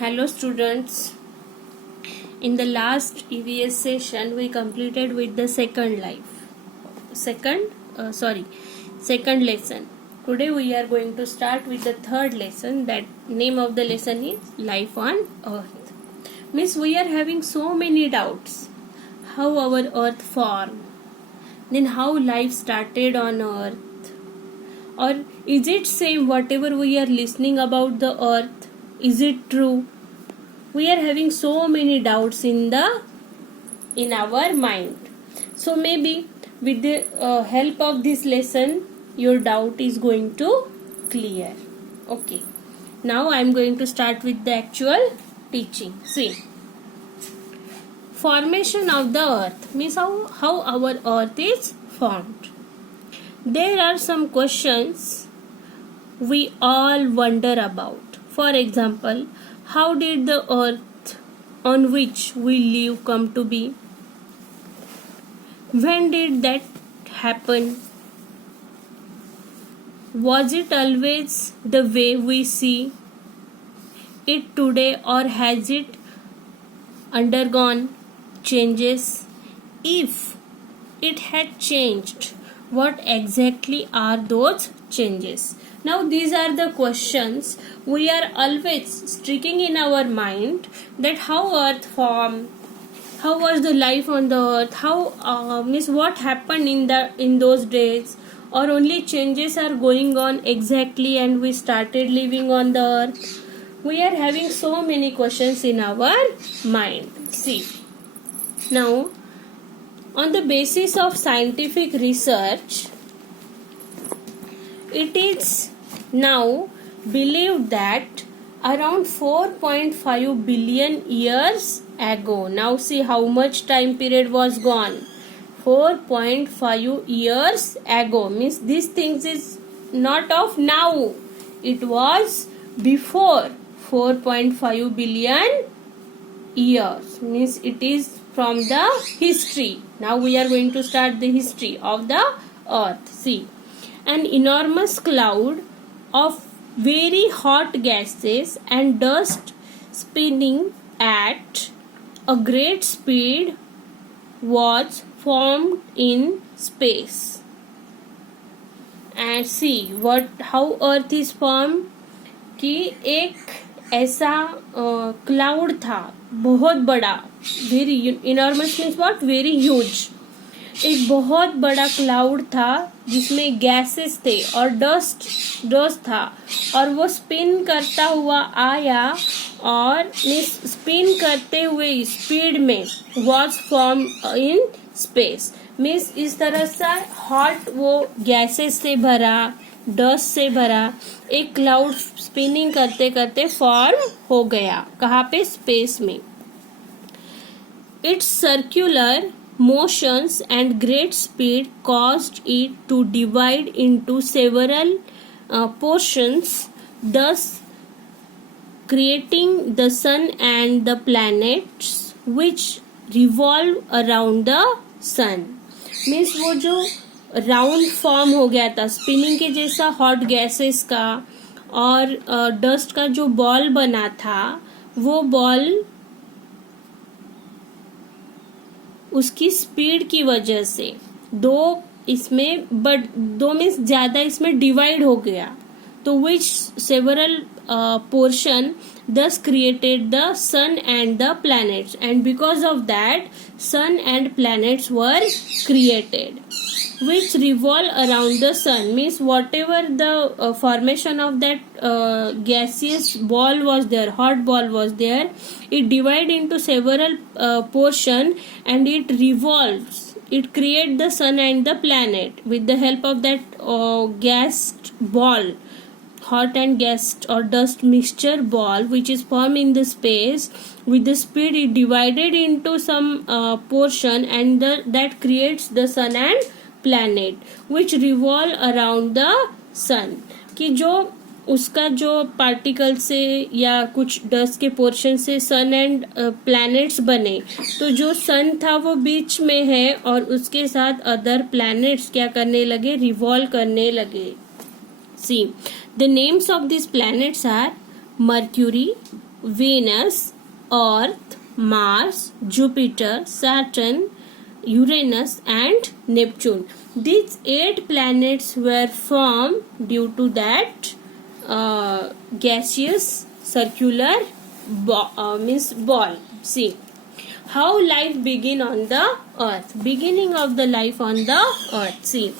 Hello students. In the last EVS session we completed with the second lesson. Today we are going to start with the third lesson. That name of the lesson is Life on Earth. Means we are having so many doubts. How our earth formed, then how life started on earth, or is it same whatever we are listening about the earth, is it true? We are having so many doubts in our mind. So maybe with the help of this lesson your doubt is going to clear. Okay, now I am going to start with the actual teaching. See, formation of the earth means how our earth is formed. There are some questions we all wonder about. For example, how did the earth on which we live come to be? When did that happen? Was it always the way we see it today, or has it undergone changes? If it had changed, what exactly are those changes? Now these are the questions we are always sticking in our mind, that how earth formed, how was the life on the earth, how means what happened in those days, or only changes are going on exactly and we started living on the earth. We are having so many questions in our mind. See, now on the basis of scientific research, it is now believed that around 4.5 billion years ago, now see how much time period was gone. 4.5 years ago means these things is not of now, it was before 4.5 billion years, means it is from the history. Now we are going to start the history of the earth. See, an enormous cloud of very hot gases and dust spinning at a great speed was formed in space. And see how earth is formed, कि एक ऐसा cloud था बहुत बड़ा, very enormous means what, very huge, एक बहुत बड़ा cloud था जिसमें गैसेस थे और डस्ट था, और वो स्पिन करता हुआ आया और स्पिन करते हुए स्पीड में was form in space. Means इस तरह से हॉट वो गैसेस से भरा, डस्ट से भरा एक क्लाउड स्पिनिंग करते करते फॉर्म हो गया। कहाँ पे? स्पेस में। It's circular motions and great speed caused it to divide into several portions, thus creating the sun and the planets which revolve around the sun. Means वो जो राउंड फॉर्म हो गया था स्पिनिंग के जैसा हॉट गैसेस का और dust का जो बॉल बना था, वो बॉल उसकी स्पीड की वजह से दो मीन्स ज्यादा इसमें डिवाइड हो गया, तो which several portion thus created the sun and the planets, and because of that sun and planets were created which revolve around the sun. Means whatever the formation of that gaseous ball was there, hot ball was there, it divided into several portion and it revolves, it creates the sun and the planet with the help of that gassed ball, hot and gas or dust mixture ball, which is formed in the space. With the speed it divided into some portion, and that creates the sun and planet which revolve around the sun. कि जो उसका जो particle से या कुछ dust के portion से सन and planets बने, तो जो सन था वो बीच में है और उसके साथ अदर प्लैनेट्स क्या करने लगे? रिवॉल्व करने लगे. See, the names of these planets are Mercury, Venus, Earth, Mars, Jupiter, Saturn, Uranus and Neptune. These 8 planets were formed due to that gaseous circular ball. See how life begin on the earth. Beginning of the life on the earth. See,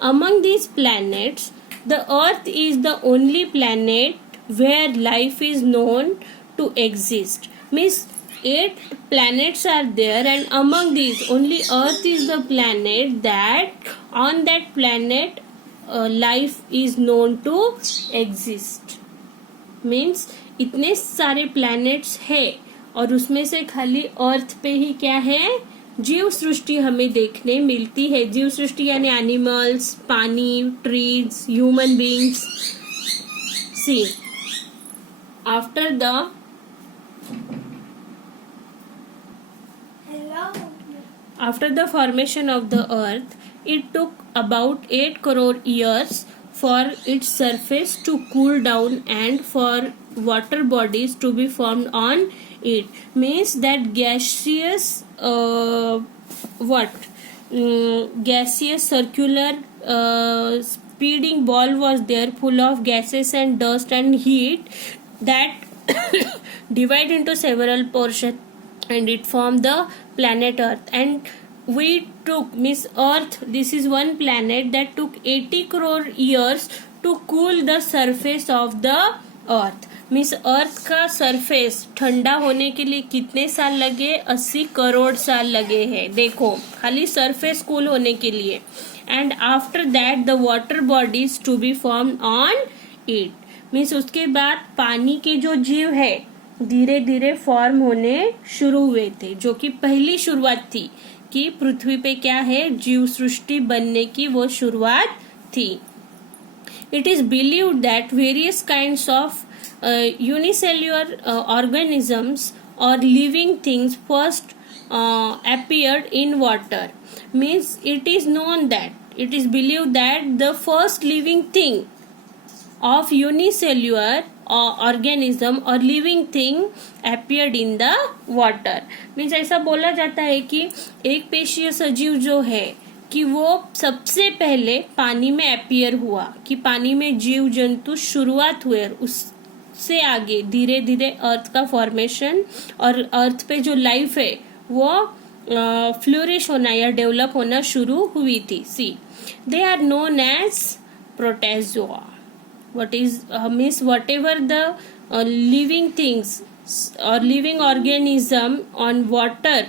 among these planets, the earth is the only planet where life is known to exist. Means 8 planets are there, and among these only earth is the planet that on that planet life is known to exist. Means इतने सारे planets है और उसमें से खाली अर्थ पे ही क्या है, जीव सृष्टि हमें देखने मिलती है. जीव सृष्टि यानी एनिमल्स, पानी, trees, human beings. See after the formation of the earth, it took about 8 crore years for its surface to cool down and for water bodies to be formed on it. Means that gaseous gaseous circular speeding ball was there, full of gases and dust and heat, that divide into several portions and it formed the planet Earth. And we took, means Earth, this is one planet that took 80 crore years to cool the surface of the Earth. Means earth का surface ठंडा होने के लिए कितने साल लगे, 80 करोड़ साल लगे हैं. देखो खाली सरफेस कूल होने के लिए. And after that the water bodies to be form on it. Means उसके बाद पानी के जो जीव है धीरे धीरे फॉर्म होने शुरू हुए थे, जो कि पहली शुरुआत थी कि पृथ्वी पे क्या है, जीव सृष्टि बनने की वो शुरुआत थी. It is believed that various kinds of unicellular organisms or living things first appeared in water. Means it is known that it is believed that the first living thing of unicellular organism or living thing appeared in the water. Means ऐसा बोला जाता है कि एक पेशीय सजीव जो है कि वो सबसे पहले पानी में अपीयर हुआ, कि पानी में जीव जंतु शुरुआत हुए, उससे आगे धीरे धीरे अर्थ का फॉर्मेशन और अर्थ पे जो लाइफ है वो फ्लोरिश होना या डेवलप होना शुरू हुई थी. See they are known as protozoa. what is means whatever the living things or living organism on water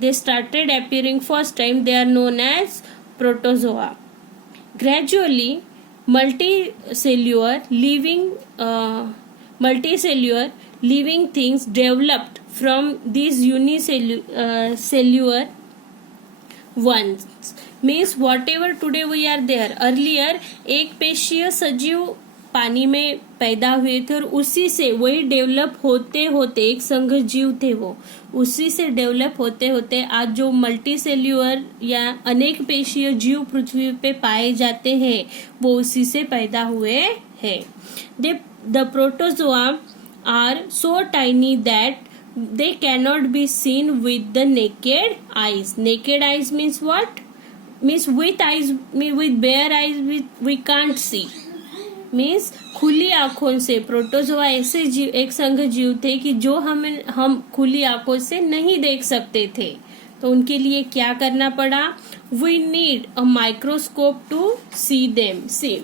they started appearing first time, they are known as protozoa. Gradually multicellular living things developed from these unicellular ones. Means whatever today we are there, earlier एक पेशीय सजीव पानी में पैदा हुए थे और उसी से वही डेवलप होते होते एक संघ जीव थे, वो उसी से डेवलप होते होते आज जो मल्टी सेल्यूलर या अनेक पेशीय जीव पृथ्वी पे पाए जाते हैं वो उसी से पैदा हुए हैं. The protozoa are so tiny that they cannot be seen with the naked eyes. Naked eyes means what? Means with eyes, with bare eyes we can't see. Means खुली आंखों से प्रोटोजोआ ऐसे जीव, एक संघ जीव थे कि जो हम खुली आंखों से नहीं देख सकते थे. तो उनके लिए क्या करना पड़ा? We need a microscope to see them. See,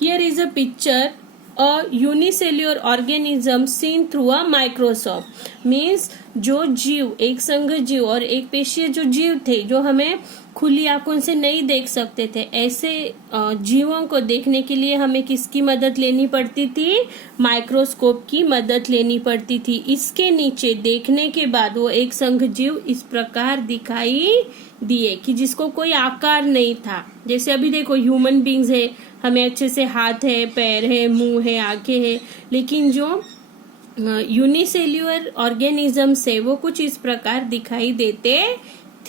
here is a picture. A unicellular organism seen through a microscope. Means जो जीव, एक संघ जीव और एक पेशीय जो जीव थे जो हमें खुली आंखों से नहीं देख सकते थे, ऐसे जीवों को देखने के लिए हमें किसकी मदद लेनी पड़ती थी? माइक्रोस्कोप की मदद लेनी पड़ती थी. इसके नीचे देखने के बाद वो एक संघ जीव इस प्रकार दिखाई दिए कि जिसको कोई आकार नहीं था. जैसे अभी देखो ह्यूमन बींग्स है, हमें अच्छे से हाथ है, पैर है, मुंह है, आंखें है, लेकिन जो यूनिसेल्युलर ऑर्गेनिजम्स है वो कुछ इस प्रकार दिखाई देते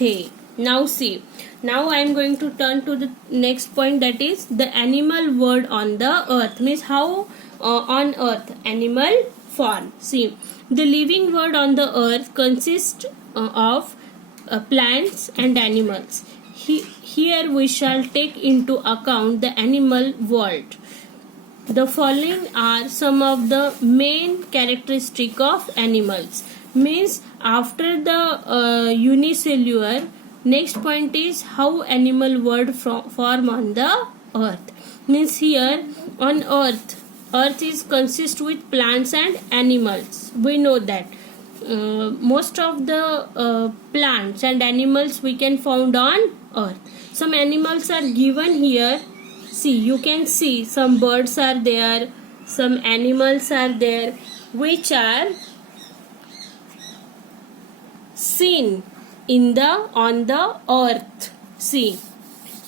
थे. Now see, now I am going to turn to the next point, that is the animal world on the earth. Means how on earth animal form. See, the living world on the earth consists of plants and animals. Here we shall take into account the animal world. The following are some of the main characteristic of animals. Means after the unicellular, next point is how animal world form on the earth. Means here on earth is consist with plants and animals. We know that most of the plants and animals we can found on earth. Some animals are given here. See, you can see some birds are there, some animals are there, which are seen on the earth. See,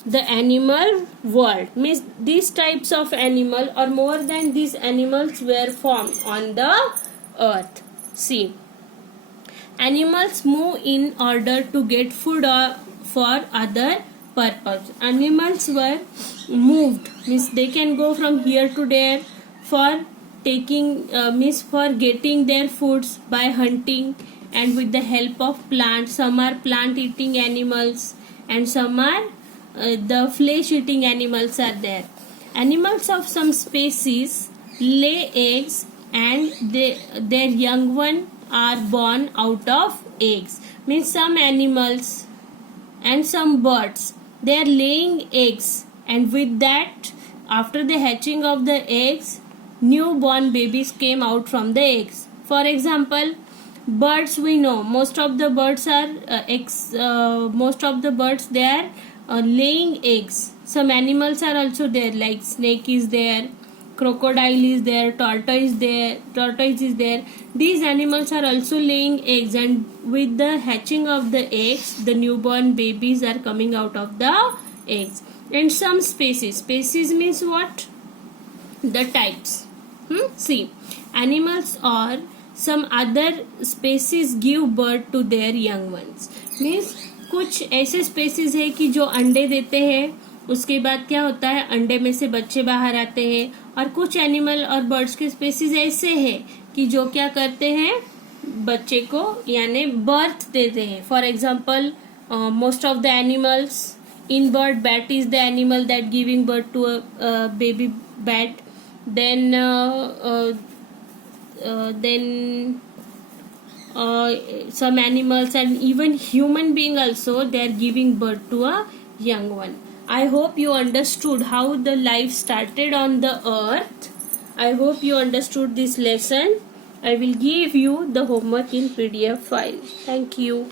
the animal world means these types of animal or more than these animals were formed on the earth. See, animals move in order to get food or for other purpose. Animals were moved, means they can go from here to there for taking means for getting their foods by hunting and with the help of plants. Some are plant eating animals and some are the flesh eating animals are there. Animals of some species lay eggs and their young one are born out of eggs. Means some animals and some birds, they are laying eggs, and with that, after the hatching of the eggs, newborn babies came out from the eggs. For example, birds, we know most of the birds are they are laying eggs. Some animals are also there, like snake is there, crocodile is there, tortoise is there. These animals are also laying eggs, and with the hatching of the eggs, the newborn babies are coming out of the eggs. And some species means what? The types. See, animals or some other species give birth to their young ones. Means कुछ ऐसे species है कि जो अंडे देते हैं, उसके बाद क्या होता है, अंडे में से बच्चे बाहर आते हैं. और कुछ एनिमल और बर्ड्स के स्पेसीज ऐसे हैं कि जो क्या करते हैं, बच्चे को यानी बर्थ देते हैं. For example, most of the animals in bird, bat is the animal that giving birth to a baby bat. Then some animals and even human being also, they are giving birth to a young one. I hope you understood how the life started on the earth. I hope you understood this lesson. I will give you the homework in PDF file. Thank you.